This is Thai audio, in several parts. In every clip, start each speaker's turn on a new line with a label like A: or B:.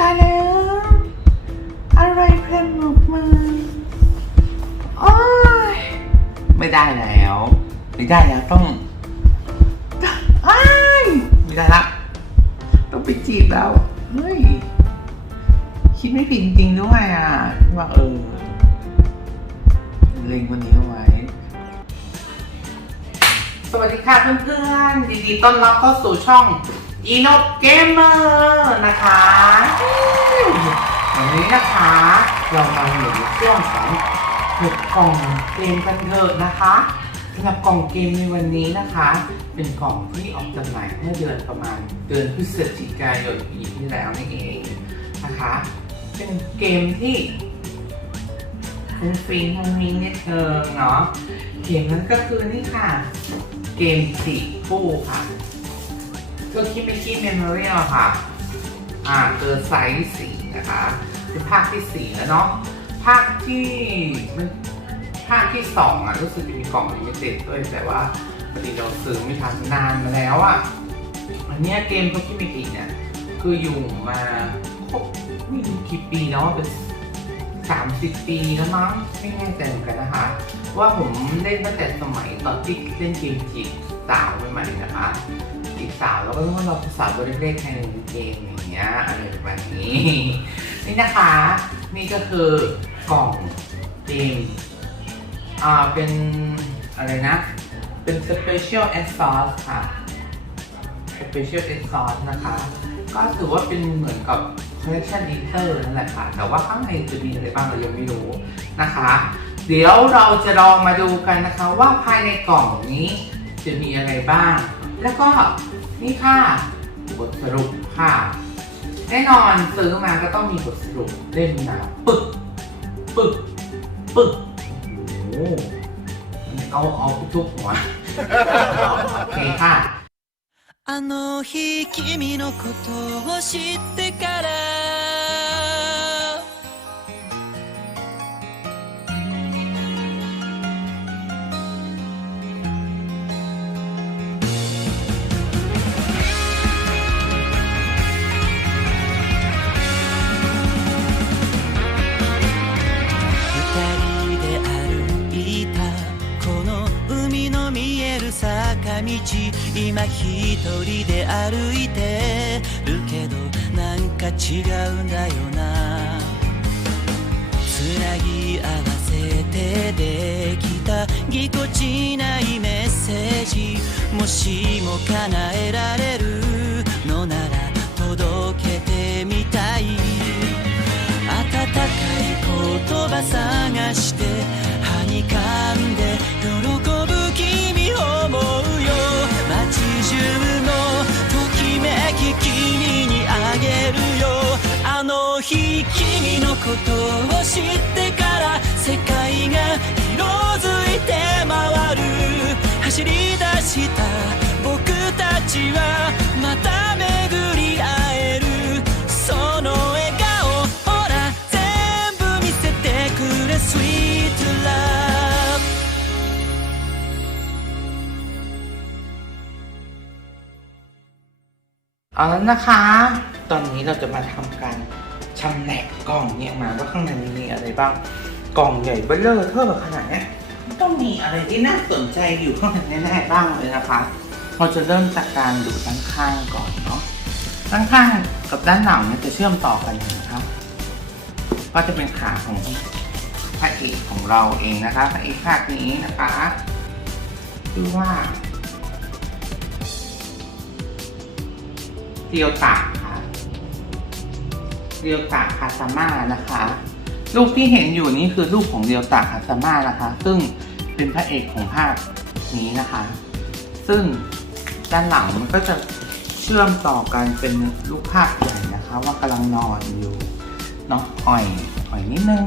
A: ตายแล้ว อะไรเพลนออกมาโอ้ยไม่ได้แล้ว ไม่ได้แล้วต้องอ้ายไม่ได้ละ ต้องไปจีบแล้วเฮ้ย คิดไม่ผิดจริงๆด้วยอะที่ว่าเออ เล็งคนนี้เอาไว้ สวัสดีค่ะเพื่อนๆยินดีต้อนรับเข้าสู่ช่อง e n o Gamer นะคะวันนี้นะคะ เรามาอยู่ในช่วงของเปิดกล่องเกมกันเถอะนะคะสำหรับกล่องเกมในวันนี้นะคะ เป็นกล่องที่ออกจำหน่ายเมื่อเดือนประมาณเดือนพฤศจิกายนปีที่แล้วนี่เองนะคะ เป็นเกมที่เป็นฟรีมันมีนิดเดิมเนาะเกมนั้นก็คือนี่ค่ะ เกมสี่คู่ค่ะ เครื่อคิดไม่คิดเมมโมรีค่ะ อ่าเกิดไซส์สี่นะคะเป็นภาคที่สี่แล้วเนาะภาคที่มันภาคที่สองอะรู้สึกจะมีกล่องลิมิเต็ดด้วยแต่ว่าพอดีเราซื้อไม่ทันนานมาแล้วอะอันเนี้ยเกมโทคิมิกิเนี่ยคืออยู่มาครบไม่รู้กี่ปีแล้วอะเป็นสามสิบปีแล้วมั้งไม่แน่ใจเหมือนกันนะคะ ว่าผมเล่นตั้งแต่สมัยตอนที่เล่นเกมจีบสาวใหม่ๆนะคะ จีบสาวแล้วก็ว่าเราสาวตัวเล็กๆในเกมอย่างเงี้ยอะไรแบบนี้ นี่นะคะ นี่ก็คือกล่องเกมอ่าเป็นอะไรนะ เป็น Special a d s o u r c e ค่ะ Special a d s o u r c e นะคะ ก็ถือว่าเป็นเหมือนกับ Collection Eater นั่นแหละค่ะ แต่ว่าข้างในจะมีอะไรบ้างเรายังไม่รู้นะคะ เดี๋ยวเราจะลองมาดูกันนะคะว่าภายในกล่องนี้จะมีอะไรบ้าง แล้วก็นี่ค่ะบทสรุปค่ะ แน่นอนซื้อมาก็ต้องมีบทสรุปเล่มหนาปึก ปึก ปึก โอ้โหเอาเอาทุกๆหัว โอเคค่ะ
B: あの日君のことを知ってから 今一人で歩いてるけどなんか違うんだよな。つなぎ合わせてできたぎこちないメッセージ。もしも叶えられるのなら届けてみたい。温かい言葉探してはにかんで喜日君のことを知ってから世界が色づいて回る走り出した僕たちはまた巡り会えるその笑顔ほら全部見せてくれ Sweet Love
A: เอาแล้วนะคะ ตอนนี้เราจะมาทำการช ำแหละกล่องเนี่ยมาว่าข้างในมีอะไรบ้าง กล่องใหญ่เบ้อเลอร์เท่ากับขนาดเนี้ยต้องมีอะไรที่น่าสนใจอยู่ข้างในแน่ๆบ้างเลยนะคะ เราจะเริ่มจากการดูด้านข้างก่อนเนาะ ด้านข้างกับด้านหลังเนี่ยจะเชื่อมต่อกันนะครับ ก็จะเป็นขาของพระเอกของเราเองนะคะพระเอกภาคนี้นะคะชื่อว่าเรียวตะค่ะ เรียวตะคาซาม่านะคะรูปที่เห็นอยู่นี่คือรูปของเรียวตะคาซาม่านะคะ ซึ่งเป็นพระเอกของภาคนี้นะคะ ซึ่งด้านหลังมันก็จะเชื่อมต่อกันเป็นรูปภาพใหญ่นะคะ ว่ากำลังนอนอยู่เนาะอ่อยอ่อยนิดนึง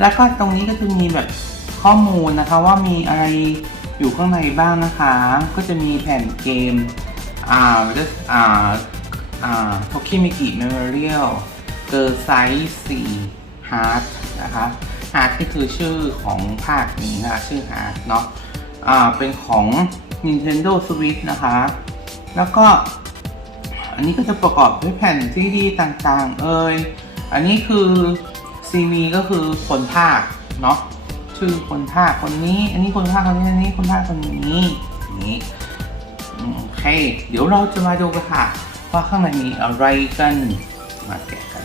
A: แล้วก็ตรงนี้ก็จะมีแบบข้อมูลนะคะว่ามีอะไรอยู่ข้างในบ้างนะคะ ก็จะมีแผ่นเกมอ่าเรื่องอ่าอ่า โทคิมิกิเมมโมเรียลเกอร์ไซส์สี่ฮาร์ดนะคะฮาร์ดที่คือชื่อของภาคนี้นะคะชื่อฮาร์ดเนาะเป็นของ Nintendo Switch นะคะ แล้วก็ อันนี้ก็จะประกอบด้วยแผ่นซีดีต่างๆ เอ่ยอันนี้คือซีวีก็คือคนภาคเนาะชื่อคนภาคคนนี้ อันนี้คนภาคคนนี้อันนี้คนภาคคนนี้อย่างนี้โอเคเดี๋ยวเราจะมาดูกันค่ะ ว่าข้างในมีอะไรกัน มาแกะกัน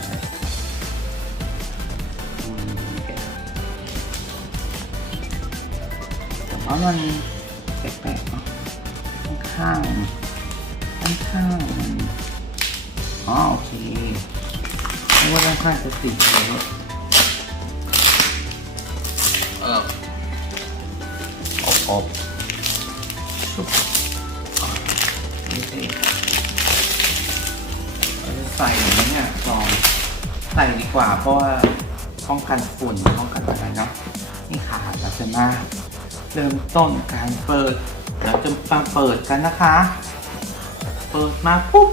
A: แกะแต่ว่ามันแปลกๆเนาะข้างๆข้างมันอ๋อโอเคไม่ว่าด้านข้างจะติดเลยเอออบอบชุบอ่านี่สิเราจะ ใส่อย่างนี้เนี่ยลองใส่ดีกว่า เพราะว่าป้องกันฝุ่นป้องกันอะไรเนาะนี่ค่ะเราจะมาเริ่มต้นการเปิดเราจะมาเปิดกันนะคะ เปิดมาปุ๊บ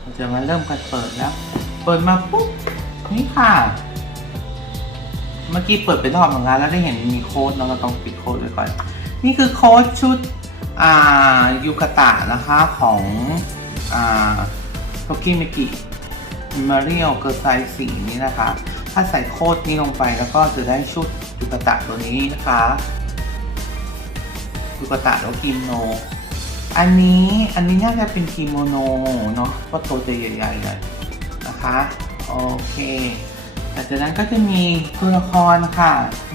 A: เราจะมาเริ่มกันเปิดแล้ว เปิดมาปุ๊บนี่ค่ะ เมื่อกี้เปิดไปรอบหนึ่งแล้วแล้วได้เห็นมีโค้ดเราก็ต้องปิดโค้ดไว้ก่อน นี่คือโค้ดชุดอ่ายูกาตะนะคะของอ่า โตกิเมกิมาริโอเกอร์ไซสีนี้นะคะ ถ้าใส่โค้ดนี้ลงไปแล้วก็จะได้ชุดยูกาตะตัวนี้นะคะยูกาตะแล้วกิมโน อันนี้อันนี้น่าจะเป็นกิโมโนเนาะเพราะตัวจะใหญ่ๆเลยนะคะ โอเคหลังจากนั้นก็จะมีตัวละครค่ะ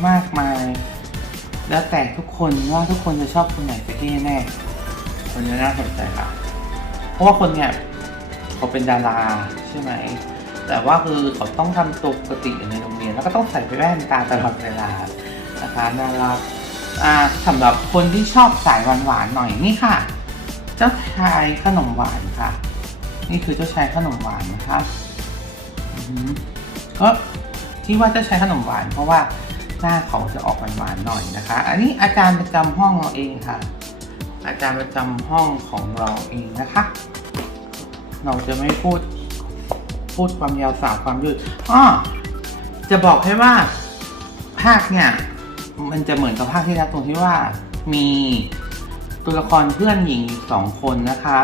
A: มากมาย แล้วแต่ทุกคนว่าทุกคนจะชอบคนไหนไปที่แน่คนนี้น่าสนใจค่ะ เพราะว่าคนเนี่ย เขาเป็นดาราใช่ไหม แต่ว่าคือเขาต้องทำตัวปกติอยู่ในโรงเรียน แล้วก็ต้องใส่แว่นตาตลอดเวลานะคะน่ารักอ่าสำหรับคนที่ชอบสายหวานๆหน่อยนี่ค่ะ เจ้าชายขนมหวานค่ะ นี่คือเจ้าชายขนมหวานนะคะอือหือก็ที่ว่าเจ้าชายขนมหวาน เพราะว่าหน้าเขาจะออกหวานๆหน่อยนะคะ อันนี้อาจารย์ประจำห้องเราเองค่ะ อาจารย์ประจำห้องของเราเองนะคะ เราจะไม่พูดพูดความยาวสาวความยืดอ้อจะบอกให้ว่าภาคเนี่ย มันจะเหมือนกับภาคที่แล้วตรงที่ว่ามีตัวละครเพื่อนหญิงสองคนนะคะ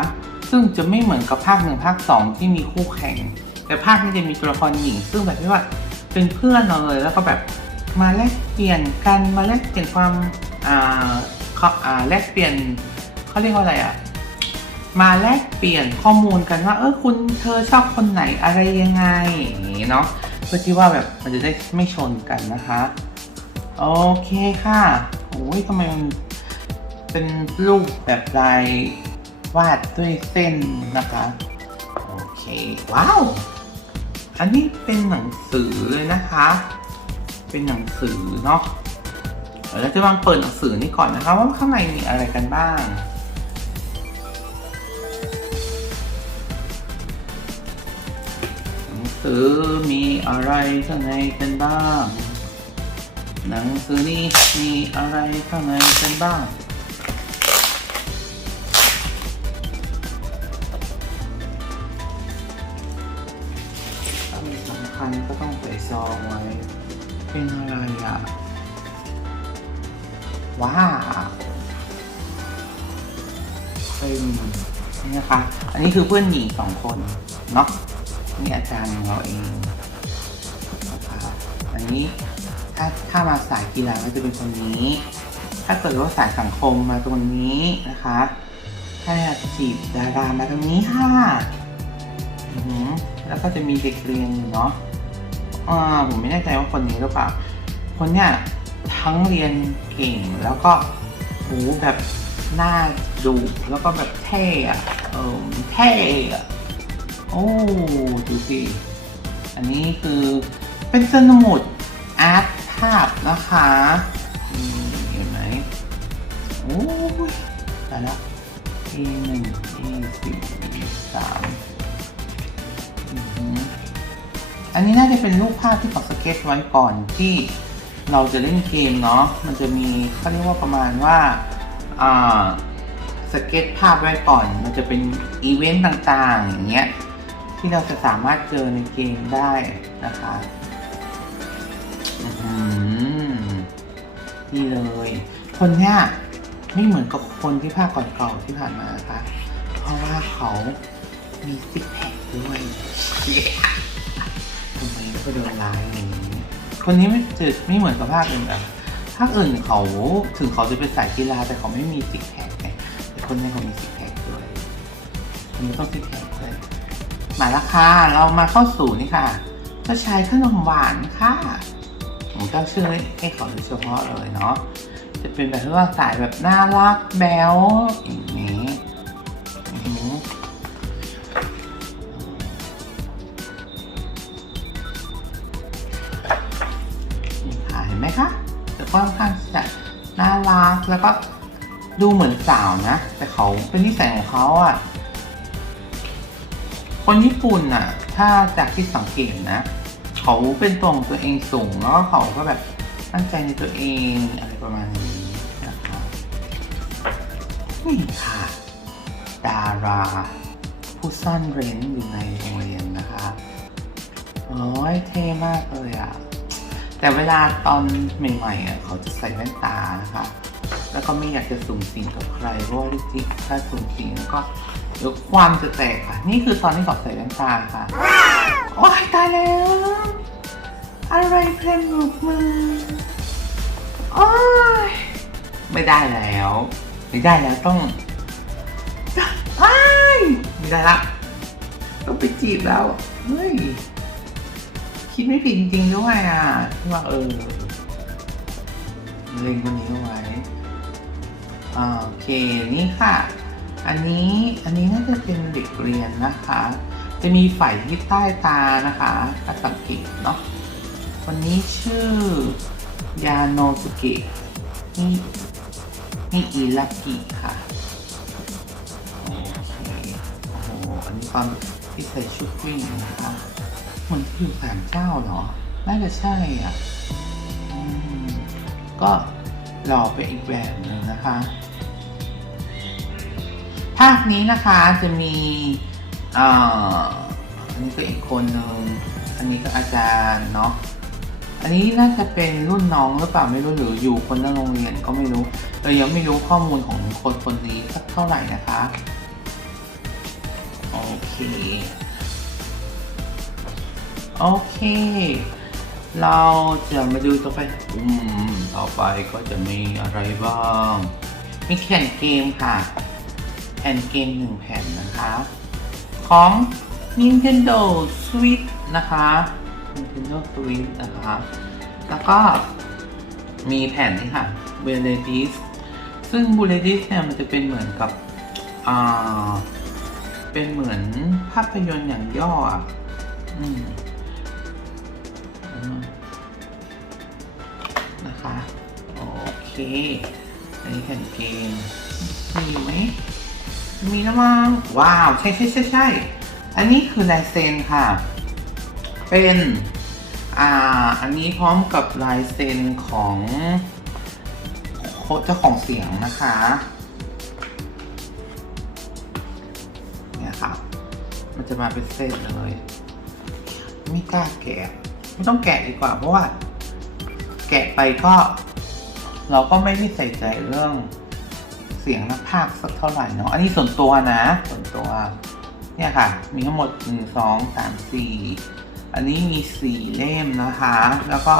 A: ซึ่งจะไม่เหมือนกับภาคหนึ่งภาคสองที่มีคู่แข่ง แต่ภาคนี้จะมีตัวละครหญิง ซึ่งแบบที่ว่าเป็นเพื่อนเราเลยแล้วก็แบบมาแลกเปลี่ยนกันมาแลกเปลี่ยนความอ่าเขาอ่าแลกเปลี่ยนเขาเรียกว่าอะไรอะ มาแลกเปลี่ยนข้อมูลกันว่า เออคุณเธอชอบคนไหนอะไรยังไงอย่างนี้เนาะเพื่อที่ว่าแบบมันจะได้ไม่ชนกันนะคะ โอเคค่ะโอ้ยทำไมมันเป็นรูปแบบลายวาดด้วยเส้นนะคะ โอเค ว้าว อันนี้เป็นหนังสือเลยนะคะ เป็นหนังสือเนาะเดี๋ยวเราจะลองเปิดหนังสือนี้ก่อนนะคะ ว่าข้างในมีอะไรกันบ้าง หนังสือมีอะไรข้างในกันบ้าง หนังสือนี้มีอะไรข้างในกันบ้าง ถ้ามีสำคัญก็ต้องใส่ซองไว้ เป็นอะไรอะ ว้าเป็นนี่นะคะ อันนี้คือเพื่อนหญิงสองคน เนาะ นี่อาจารย์ของเราเองนะคะอันนี้ถ้าถ้ามาสายกีฬาก็จะเป็นคนนี้ ถ้าเกิดว่าสายสังคมมาตรงนี้นะคะถ้าอาจีบดารามาตรงนี้ค่ะแล้วก็จะมีเด็กเรียนอยู่เนาะอ่าผมไม่แน่ใจว่าคนนี้หรือเปล่า คนเนี้ยทั้งเรียนเก่งแล้วก็โหแบบหน้าดุแล้วก็แบบเท่อะเออเท่อะ อ้ดูสิอันนี้คือเป็นสมุดอาร์ตภาพนะคะเห็นไหมโอ้ยตายละ A หนึ่ง A สี่ A สามอันนี้น่าจะเป็นรูปภาพที่เขาสเก็ตไว้ก่อนที่เราจะเล่นเกมเนาะ มันจะมีเขาเรียกว่าประมาณว่าอ่าสเก็ตภาพไว้ก่อน มันจะเป็นอีเวนต์ต่างๆอย่างเงี้ย ที่เราจะสามารถเจอในเกมได้นะคะนี่เลย คนเนี้ยไม่เหมือนกับคนที่ภาคก่อนๆที่ผ่านมานะคะเพราะว่าเขามีซิกแพคด้วยทำไมก็โดนร้ายอย่างนี้คนนี้ไม่จืดไม่เหมือนกับภาคอื่นอะภาคอื่นเขาถึงเขาจะเป็นสายกีฬาแต่เขาไม่มีซิกแพคไงแต่คนนี้เขามีซิกแพคด้วยคนนี้ต้องซิกแพค มาแล้วค่ะ เรามาเข้าสู่นี่ค่ะเจ้าชายขนมหวานค่ะ ผมตั้งชื่อให้เขาโดยเฉพาะเลยเนาะ จะเป็นแบบที่ว่าสายแบบน่ารักแบ๊วอย่างนี้นี่ค่ะเห็นไหมคะแต่ก็ค่อนข้างจะน่ารักแล้วก็ดูเหมือนสาวนะ แต่เขาเป็นนิสัยของเขาอะ่ะ คนญี่ปุ่นอะ ถ้าจากที่สังเกตนะ เขาเป็นตัวของตัวเองสูง แล้วก็เขาก็แบบตั้งใจในตัวเองอะไรประมาณนี้นะคะนี่ค่ะ ดารา ผู้ซ่อนเร้นอยู่ในโรงเรียนนะคะโอ้ยเท่มากเลยอะ แต่เวลาตอนใหม่ๆอะเขาจะใส่แว่นตานะคะ แล้วก็ไม่อยากจะสุ่มสิงกับใครเพราะว่าจริงถ้าสุ่มสิงก็ เดี๋ยวความจะแตกค่ะ นี่คือตอนที่เขาใส่แว่นตาค่ะ โอ้ยตายแล้ว อะไรเพลงหนุกมือโอ้ยไม่ได้แล้ว ไม่ได้แล้วต้องอ้ายไม่ได้ละต้องไปจีบแล้ว เฮ้ย คิดไม่ผิดจริงๆด้วยอะที่ว่าเออเล็งคนนี้เอาไว้อ่าโอเค นี่ค่ะ อันนี้อันนี้น่าจะเป็นเด็กเรียนนะคะ จะมีฝ่ายที่ใต้ตานะคะถ้าสังเกตเนาะคนนี้ชื่อยาโนสุเกะนี่นี่อิรากิค่ะโอเคโอ้โหอันนี้ความที่ใส่ชุดวิ่งนะคะเหมือนผิวสามเจ้าเหรอน่าจะใช่อะอก็หล่อไปอีกแบบหนึ่งนะคะ ภาคนี้นะคะจะมีอันนี้ก็อีกคนหนึ่งอันนี้ก็อาจารย์เนาะอันนี้น่าจะเป็นรุ่นน้องหรือเปล่าไม่รู้หรืออยู่คนละโรงเรียนก็ไม่รู้เรายังไม่รู้ข้อมูลของคนคนนี้สักเท่าไหร่นะคะโอเคโอเค เราจะมาดูต่อไปอืมต่อไปก็จะมีอะไรบ้าง มีแผ่นเกมค่ะ แผ่นเกมหนึ่งแผ่นนะคะ ของ Nintendo Switch นะคะ Nintendo Switch นะคะ แล้วก็มีแผ่นนี้ค่ะ b u l l e t i s ซึ่ง b u l l e t i s เนี่ยมันจะเป็นเหมือนกับอ่าเป็นเหมือนภาพยนตร์อย่างย่ออะอืมนะคะ โอเค อันนี้แผ่นเกมมีไหม มีนะมั้งว้าว ใช่ใช่ใช่ใช่อันนี้คือลายเซ็นค่ะ เป็นอ่าอันนี้พร้อมกับลายเซ็นของโค้ชเจ้าของเสียงนะคะเนี่ยค่ะ มันจะมาเป็นเส้นเลย ไม่กล้าแกะไม่ต้องแกะดีกว่าเพราะว่า แกะไปก็ เราก็ไม่ได้ใส่ใจเรื่อง สียงนักพากย์สักเท่าไหร่เนาะ อันนี้ส่วนตัวนะ ส่วนตัว เนี่ยค่ะ มีทั้งหมด1 2 3 4อันนี้มี4เล่มนะคะ แล้วก็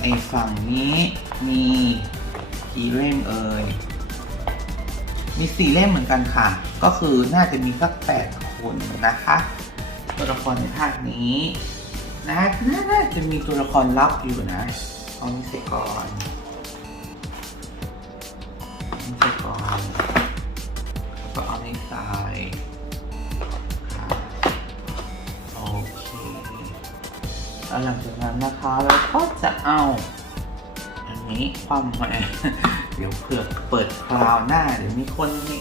A: ไอฝั่งนี้มีกี่เล่มเอ่ย มี4เล่มเหมือนกันค่ะ ก็คือน่าจะมีสัก8คนนะคะ ตัวละครในภาคนี้นะน่าน่าจะมีตัวละครลับอยู่นะเอานี้เสร็จก่อน แล้วก็เอานี้ใส่ค่ะโอเคแล้วหลังจากนั้นนะคะเราก็จะเอาอันนี้ความหมาเดี๋ยวเผื่อเปิดคราวหน้าเดี๋ยวมีคนนี่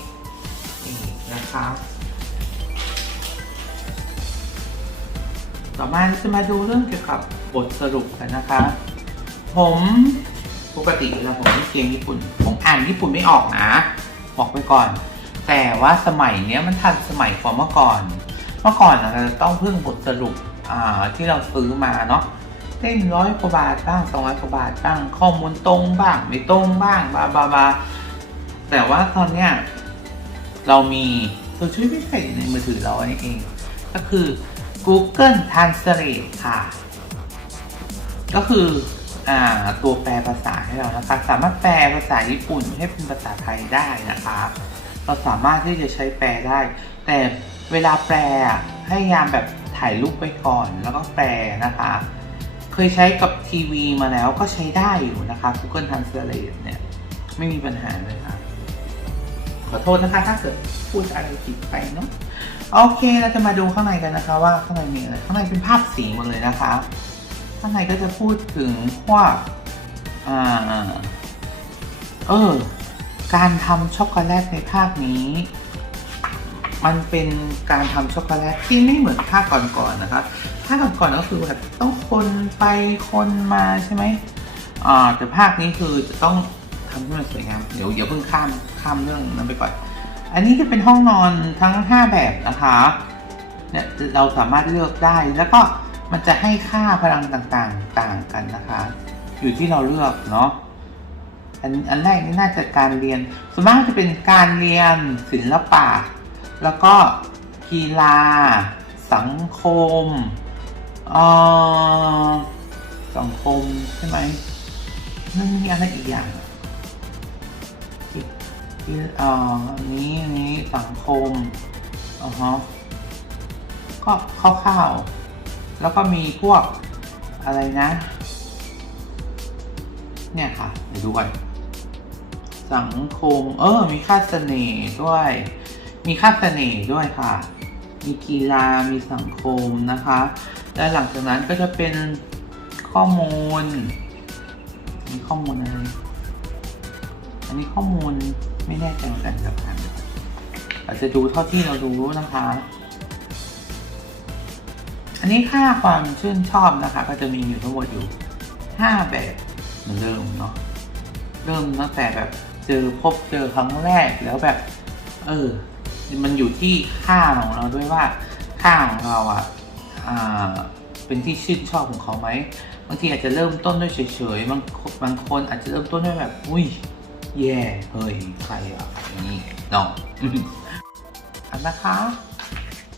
A: อีกนะคะต่อมาเราจะมาดูเรื่องเกี่ยวกับบทสรุปกันนะคะ ผมปกติเวลาผมเล่นเกมญี่ปุ่น ผมอ่านญี่ปุ่นไม่ออกนะ บอกไปก่อน แต่ว่าสมัยเนี้ยมันทันสมัยกว่าเมื่อก่อน เมื่อก่อนเราจะต้องพึ่งบทสรุปที่เราซื้อมาเนาะเล่นร้อยกว่าบาทบ้างสองร้อยกว่าบาทบ้างข้อมูลตรงบ้างไม่ตรงบ้างบาบาบาแต่ว่าตอนเนี้ยเรามีตัวช่วยพิเศษในมือถือเราอันนี้เอง ก็คือ Google Translate ค่ะ ก็คือ ตัวแปลภาษาให้เรานะคะ สามารถแปลภาษาญี่ปุ่นให้เป็นภาษาไทยได้นะคะ เราสามารถที่จะใช้แปลได้ แต่เวลาแปลให้พยายามแบบถ่ายรูปไปก่อนแล้วก็แปลนะคะ เคยใช้กับทีวีมาแล้วก็ใช้ได้อยู่นะคะ Google Translate เนี่ย ไม่มีปัญหาเลยค่ะ ขอโทษนะคะ ถ้าเกิดพูดอะไรผิดไปเนาะโอเคเราจะมาดูข้างในกันนะคะ ว่าข้างในมีอะไรข้างในเป็นภาพสีหมดเลยนะคะ ข้างในก็จะพูดถึงวกอ่าเออ การทำช็อกโกแลตในภาคนี้ มันเป็นการทำช็อกโกแลตที่ไม่เหมือนภาคก่อนๆนะคะภาคก่อนๆก็คือแบบต้องคนไปคนมาใช่ไหมอ่าแต่ภาคนี้คือจะต้องทำให้มันสวยงามเดี๋ยวอย่าเพิ่งข้ามข้ามเรื่องนั้นไปก่อน อันนี้จะเป็นห้องนอนทั้ง 5 แบบนะคะเนี่ยเราสามารถเลือกได้แล้วก็ มันจะให้ค่าพลังต่างๆ ต่างกันนะคะ อยู่ที่เราเลือกเนาะอันอันแรกนี่น่าจะการเรียนส่วนมากจะเป็นการเรียนศิลปะ แล้วก็กีฬา สังคมเอ่อสังคมใช่ไหมมันมีอะไรอีกอย่างที่ที่เอ่ออันนี้อันนี้สังคมอ๋อฮะก็คร่าวๆ แล้วก็มีพวกอะไรนะ เนี่ยค่ะเดี๋ยวดูก่อนสังคม เออ มีค่าเสน่ห์ด้วย มีค่าเสน่ห์ด้วยค่ะ มีกีฬา มีสังคมนะคะ และหลังจากนั้นก็จะเป็นข้อมูล มีข้อมูลอะไร อันนี้ข้อมูลไม่แน่ใจเหมือนกันจะผ่านอาจจะดูเท่าที่เราดูนะคะ อันนี้ค่าความชื่นชอบนะคะ ก็จะมีอยู่ทั้งหมดอยู่ 5 แบบเหมือนเดิมเนาะเริ่มตั้งแต่แบบเจอพบเจอครั้งแรกแล้วแบบ เออ มันอยู่ที่ค่าของเราด้วยว่าค่าของเราอะอ่าเป็นที่ชื่นชอบของเขาไหมบางทีอาจจะเริ่มต้นด้วยเฉยๆบางบางคนอาจจะเริ่มต้นด้วยแบบ อุ้ยแย่เฮ้ย ใครอะอย่างนี้เนาะอันนะคะ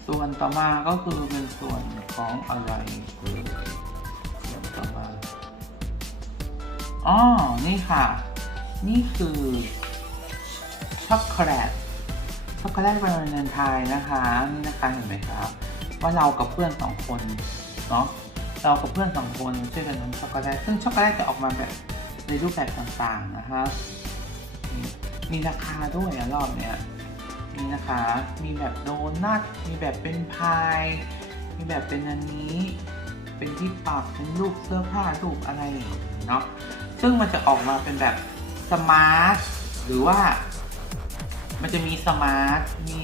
A: ส่วนต่อมาก็คือเป็นส่วนของอะไรเอ่ยส่วนต่อมาอ๋อนี่ค่ะ นี่คือช็อกโกแลตช็อกโกแลตวันวาเลนไทน์นะคะนี่นะคะเห็นไหมครับว่าเรากับเพื่อนสองคนเนาะเรากับเพื่อนสองคนช่วยกันทำช็อกโกแลตซึ่งช็อกโกแลตจะออกมาแบบในรูปแบบต่างๆนะคะมีราคาด้วยรอบเนี้ย นี่นะคะ มีแบบโดนัท มีแบบเป็นพาย มีแบบเป็นอันนี้ เป็นที่ปักเป็นรูปเสื้อผ้ารูปอะไรอย่างนี้เนาะ ซึ่งมันจะออกมาเป็นแบบสมาร์ท หรือว่ามันจะมีสมาร์ท มี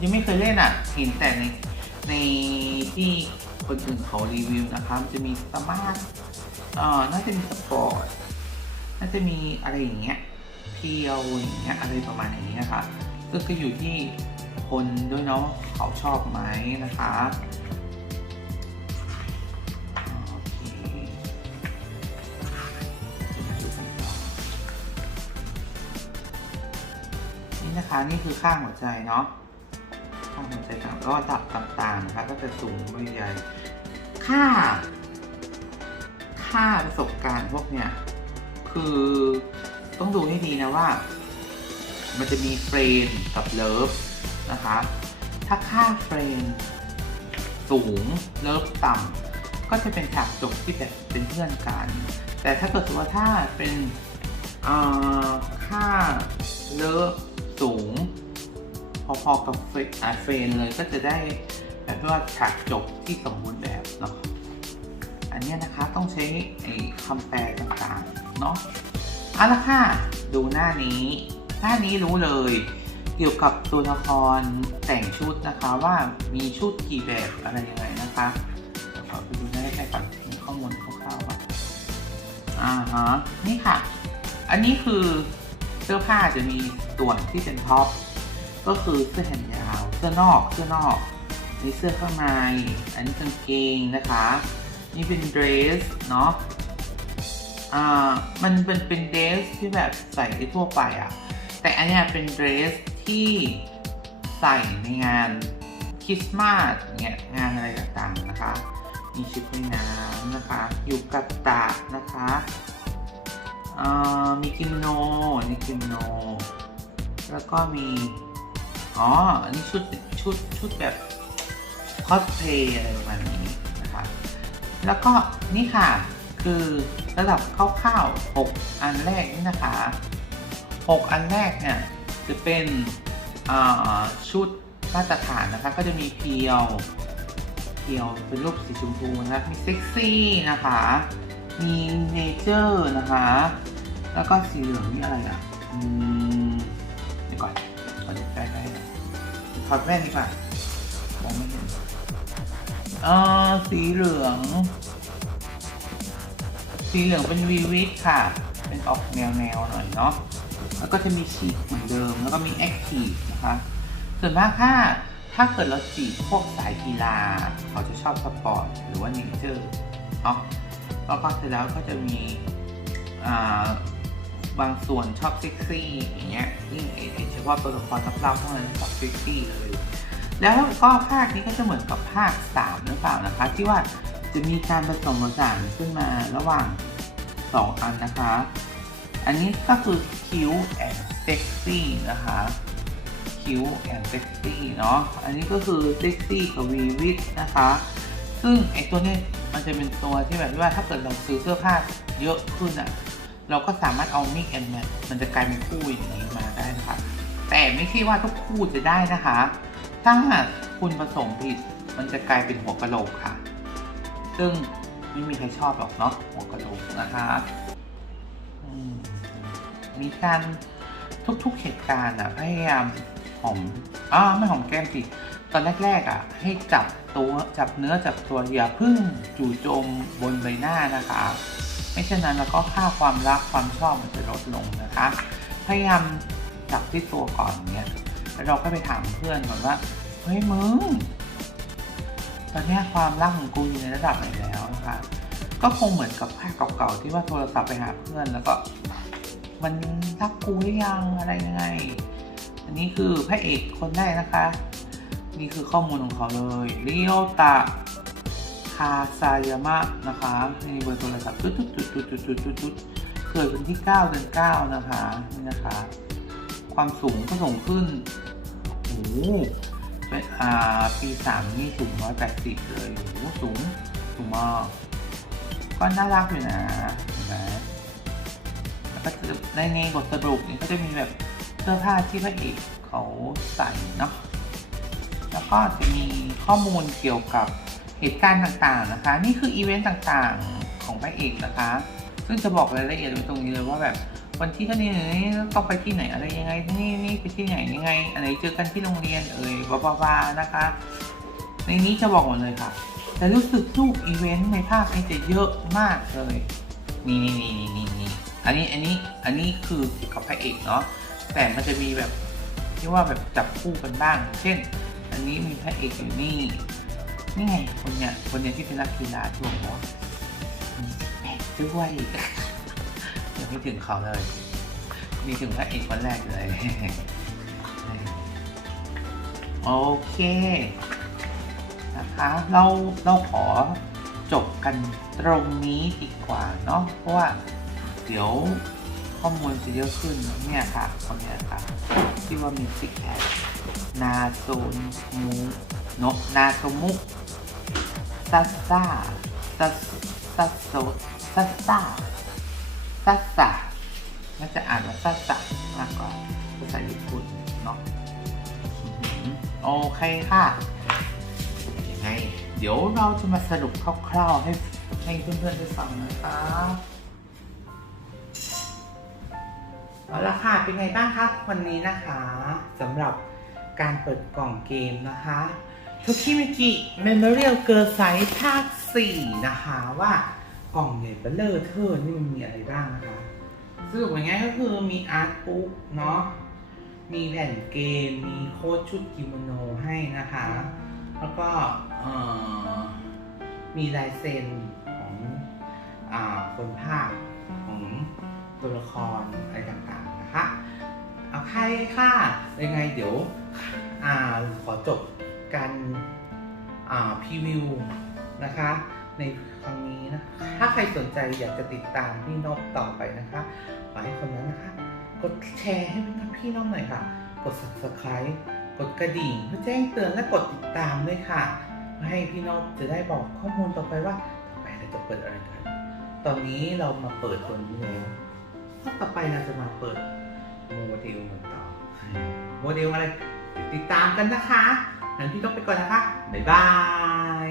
A: ยังไม่เคยเล่นอะ เห็นแต่ในในที่คนอื่นเขารีวิวนะคะ มันจะมีสมาร์ท เอ่อ น่าจะมีสปอร์ต น่าจะมีอะไรอย่างเงี้ย เพียวอย่างเงี้ย อะไรประมาณอย่างเงี้ยค่ะ ซึ่งก็อยู่ที่คนด้วยเนาะเขาชอบไหมนะคะนี่นะคะนี่คือข้างหัวใจเนาะข้างหัวใจต่างก็ระดับต่างๆนะคะก็จะสูงไปใหญ่ค่า ค่าประสบการณ์พวกเนี้ยคือต้องดูให้ดีนะว่า มันจะมีเฟรนกับเลิฟนะคะ ถ้าค่าเฟรนสูงเลิฟต่ำก็จะเป็นฉากจบที่แบบเป็นเพื่อนกัน แต่ถ้าเกิดว่าถ้าเป็นค่าเลิฟสูง พอๆกับเฟรนเลยก็จะได้แบบว่าฉากจบที่สมบูรณ์แบบเนาะอันนี้นะคะต้องใช้ไอ้คำแปลต่างๆเนาะเอาละค่ะ ดูหน้านี้ หน้านี้รู้เลย เกี่ยวกับตัวละครแต่งชุดนะคะว่ามีชุดกี่แบบอะไรยังไงนะคะเดี๋ยวขอไปดูหน้ใกล้ๆก่อนมีข้อมูลคร่าวๆก่อนอ่าฮะนี่ค่ะ อันนี้คือเสื้อผ้าจะมีส่วนที่เป็นท็อปก็คือเสื้อแขนยาว เสื้อนอก เสื้อนอกนี่เสื้อข้างใน อันนี้กางเกงนะคะ นี่เป็นเดรสเนาะ อ่า มันเป็นเป็นเดรสที่แบบใส่ทั่วไปอะ่ะ แต่อันเนี้ยเป็นเดรสที่ใส่ในงานคริสต์มาสเนี่ยงานอะไรต่างๆนะคะมีชุดว่ายน้ำนะคะยูกาตะนะคะมีกิโมโนนี่กิโมโน แล้วก็มี อ๋อ อันนี้ชุดชุดชุดแบบคอสเพย์อะไรประมาณนี้นะคะแล้วก็นี่ค่ะ คือระดับคร่าวๆ6อันแรกนี่นะคะ 6 อันแรกเนี่ยจะเป็นชุดมาตรฐานนะคะก็จะมีเพียวเพียวเป็นรูปสีชมพูนะคะมีเซ็กซี่นะคะมีเนเจอร์นะคะ แล้วก็สีเหลืองนี่อะไรอะอืมเดี๋ยวก่อนขอดูใกล้ๆถอดแว่นดีกว่ามองไม่เห็นเอ่อสีเหลือง สีเหลืองเป็นวีวิทค่ะ เป็นออกแนวแนวๆหน่อยเนาะ แล้วก็จะมีฉีดเหมือนเดิม แล้วก็มีแอคทีฟนะคะ ส่วนมากถ้าถ้าเกิดเราจีบพวกสายกีฬา เขาจะชอบสปอร์ตหรือว่าเนเจอร์เนาะแล้วก็เสร็จแล้วก็จะมีบางส่วนชอบเซ็กซี่อย่างเงี้ยยิ่งไอ้ไอ้เฉพาะตัวละครลับๆพวกนั้นชอบเซ็กซี่เลยแล้วก็ภาคนี้ก็จะเหมือนกับภาค3หรือเปล่านะคะ ที่ว่าจะมีการผสมผสานขึ้นมาระหว่าง 2 อันนะคะ อันนี้ก็คือคิ้วแอนเซ็กซี่นะคะคิ้วแอนเซ็กซี่เนาะอันนี้ก็คือเซ็กซี่กับวีวิทนะคะซึ่งไอตัวนี้มันจะเป็นตัวที่แบบว่าถ้าเกิดเราซื้อเสื้อผ้าเยอะขึ้นอะ่ะเราก็สามารถเอามิกแอนแมทมันจะกลายเป็นคู่อย่างนี้มาได้นะคะแต่ไม่ใช่ว่าทุกคู่จะได้นะคะ ถ้าคุณผสมผิดมันจะกลายเป็นหัวกะโหลกค่ะ ซึ่งไม่มีใครชอบหรอกเนาะหัวกะโหลกนะคะ มีการทุกๆเหตุการณ์อะพยายามหอมอ้าไม่หอมแก้มสิตอนแรกๆอะ ให้จับตัวจับเนื้อจับตัวอย่าพึ่งจู่โจมบนใบหน้านะคะ ไม่เช่นนั้นแล้วก็ค่าความรักความชอบมันจะลดลงนะคะ พยายามจับที่ตัวก่อนเนี้ยแล้วเราก็ไปถามเพื่อนก่อนว่าเฮ้ยมึงตอนนี้ความรักของกูอยู่ในระดับไหนแล้วนะคะ ก็คงเหมือนกับภาคเก่าๆที่ว่าโทรศัพท์ไปหาเพื่อนแล้วก็ มันรักกูหรือยังอะไรยังไง อันนี้คือพระเอกคนแรกนะคะ นี่คือข้อมูลของเขาเลยเรียวตะคาซายามะนะคะนี่เบอร์โทรศัพท์ตุ๊ดตุ๊ดตุ๊ดตุ๊ดตุ๊ดตุ๊ดตุ๊ดตุ๊ดเกิดวันที่ 9 เดือน 9 นะคะนี่นะคะ ความสูงก็สูงขึ้นโอ้เป็นอ่าปีสามนี่สูง 180 เลยโอ้สูง สูงมาก ก็น่ารักอยู่นะนไหมแล้วก็ในในบทสรุปนี่ก็จะมีแบบเสื้อผ้าที่พระเอกเขาใส่เนาะแล้วก็จะมีข้อมูลเกี่ยวกับเหตุการณ์ต่างๆนะคะ นี่คืออีเวนต์ต่างๆของพระเอกนะคะ ซึ่งจะบอกรายละเอียดไว้ตรงนี้เลยว่าแบบวันที่เท่านี้นี้ต้องไปที่ไหนอะไรยังไงนี่นี่ไปที่ไหนยังไงอันไหนเจอกันที่โรงเรียนเอ่ยบาบาบานะคะ ในนี้จะบอกหมดเลยค่ะ แต่รู้สึกรูปอีเวนต์ในภาพนี้จะเยอะมากเลย นี่นี่นี่นี่นี่นี่อันนี้อันนี้อันนี้คือเกี่ยวกับพระเอกเนาะแต่มันจะมีแบบที่ว่าแบบจับคู่กันบ้าง เช่น อันนี้มีพระเอกอยู่นี่นี่ไงคนเนี้ยคนเนี้ยที่เป็นนักกีฬาที่บอกว่ามีแปดด้วยยังไม่ถึงเขาเลย มีถึงพระเอกคนแรกเลย โอเค นะคะเราเราขอจบกันตรงนี้ดีกว่าเนาะเพราะว่าเดี๋ยวข้อมูลจะเยอะขึ้นเนี่ยค่ะคนนี้ค่ะที่ว่ามีซิกแพคนาโซมูโนนาโซมุซัสซาซัสซัสโซซัสซาซัสซาน่าจะอ่านว่าซัสซามากกว่าภาษาญี่ปุ่นเนาะโอเคค่ะ ไง เดี๋ยวเราจะมาสรุปคร่าวๆให้ให้เพื่อนๆได้ฟังนะคะเอาละค่ะ เป็นไงบ้างครับวันนี้นะคะสำหรับการเปิดกล่องเกมนะคะทุกิมิจิเมมโมเรียลเกิร์ไซส์ภาค 4 นะคะว่ากล่องใหญ่เบลเลอร์เทอร์นี่มันมีอะไรบ้างนะคะสรุปง่ายก็คือมีอาร์ตบุ๊กเนาะมีแผ่นเกม มีโค้ดชุดกิโมโนให้นะคะ แล้วก็มีลายเซ็นของอคนภาคของตัวละครอะไรต่างๆนะคะเอาใครค่ะยังไงเดี๋ยวอขอจบการพรีวิวนะคะ ในครั้งนี้นะ ถ้าใครสนใจอยากจะติดตามพี่นบต่อไปนะคะ ขอให้คนนั้นนะคะ กดแชร์ให้พี่นบหน่อยค่ะ กด subscribe กดกระดิ่งเพื่อแจ้งเตือนและกดติดตามด้วยค่ะเพื่อให้พี่นกจะได้บอกข้อมูลต่อไปว่าต่อไปเราจะเปิดอะไรกัน ตอนนี้เรามาเปิดตัวนี้แล้วข้อต่อไปเราจะมาเปิดโมเดลกันต่อ โมเดลอะไรติดตามกันนะคะงั้นพี่ต้องไปก่อนนะคะบ๊ายบาย